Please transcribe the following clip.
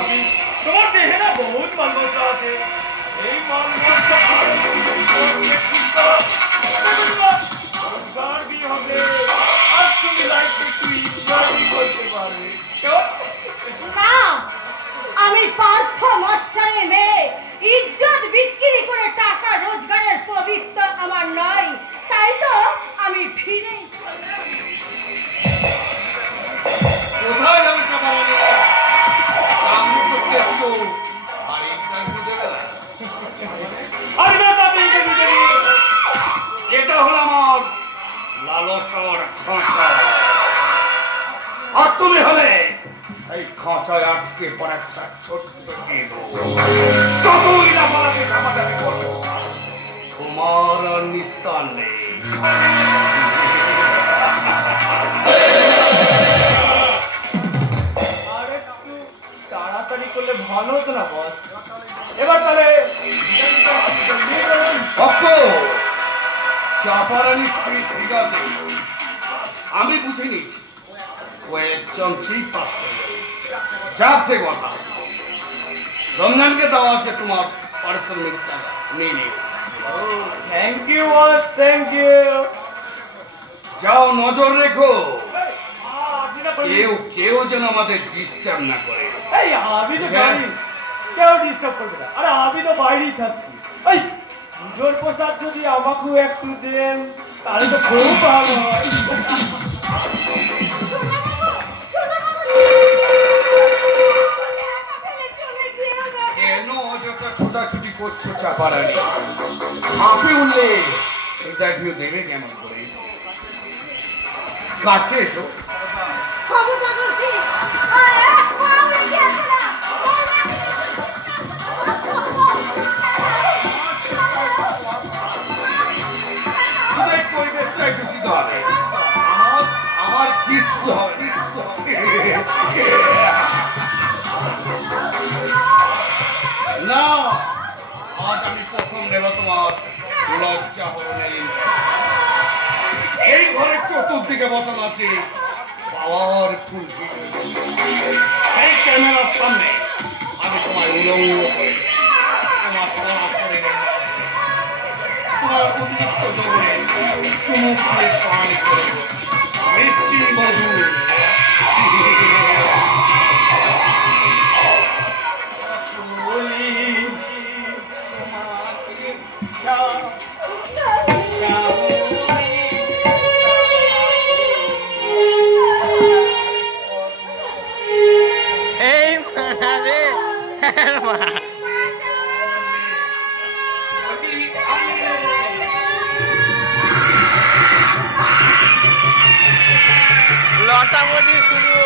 ভাবি তোমার দেহে না বহুত মালমশলা আছে, এই মালমশলা রোজগার भी হবে আর তুমি লাইফ একটু এনজয় করতে পারবে। না, আমি পার্থ মাস্টারের মেয়ে, ইজ্জত বিক্রি করে টাকা রোজগারের পবিত্র আমার নয়, তাই তো আমি ফিরে। কোথায় যাবে চাপারানি? চাকরি করতে এসছো আর ইন্টারভিউ দেবে না? এটা হলো আমার লালসার খাঁচা, আর তুমি হলে এই খাঁচায় আটকে পড়ে একটা ছোট্ট কেঁদো। যতই না বলাকে চাপাচাপি করো, তোমার আর নিস্তার নেই। আর একটু তাড়াতাড়ি করলে ভালো হতো না বস? এবার তাহলে চাপারানি শ্রী ঠিকাতে আমি বুঝে নিয়েছি ও একজন সেই পাস যা সে কথা। রমজানকে দেওয়া আছে তোমার পারিশ্রমিক টাকা, নিয়ে নিও। Thank you boss, thank you. যাও, নজর রেখো কেউ যেন আমাদের ডিস্টার্ব না করে। এই আমি তো জানি কেউ ডিস্টার্ব করবে না, আরে আমি তো বাইরেই থাকছি। এই পুজোর প্রসাদ যদি আমাকেও একটু দেন তাহলে তো খুব ভালো হয়। কেন অযথা ছোটাছুটি করছো চাপারানি? আপনি উঠলে ইন্টারভিউ দেবে কেমন করে? কাছে এসো। ক্ষমতা বলছি, আর এক পা উঠে আসো না। শুধু এই পরিবেশটা একটু দূষিত হবে, আমার কিচ্ছু হবে, কিচ্ছু হবে না। আজ আমি প্রথম নেব তোমার লজ্জা হরণের এই ঘরের চতুর্দিকে বসানো আছে পাওয়ার ফুল, সেই ক্যামেরার সামনে আমি তোমার উলঙ্গ করে তোমার সারা শরীরে তোমার উন্মুক্ত জগরে চুমুক দিয়ে পান করব মিষ্টি মধু। এই মারে মা লটামটি শুরু।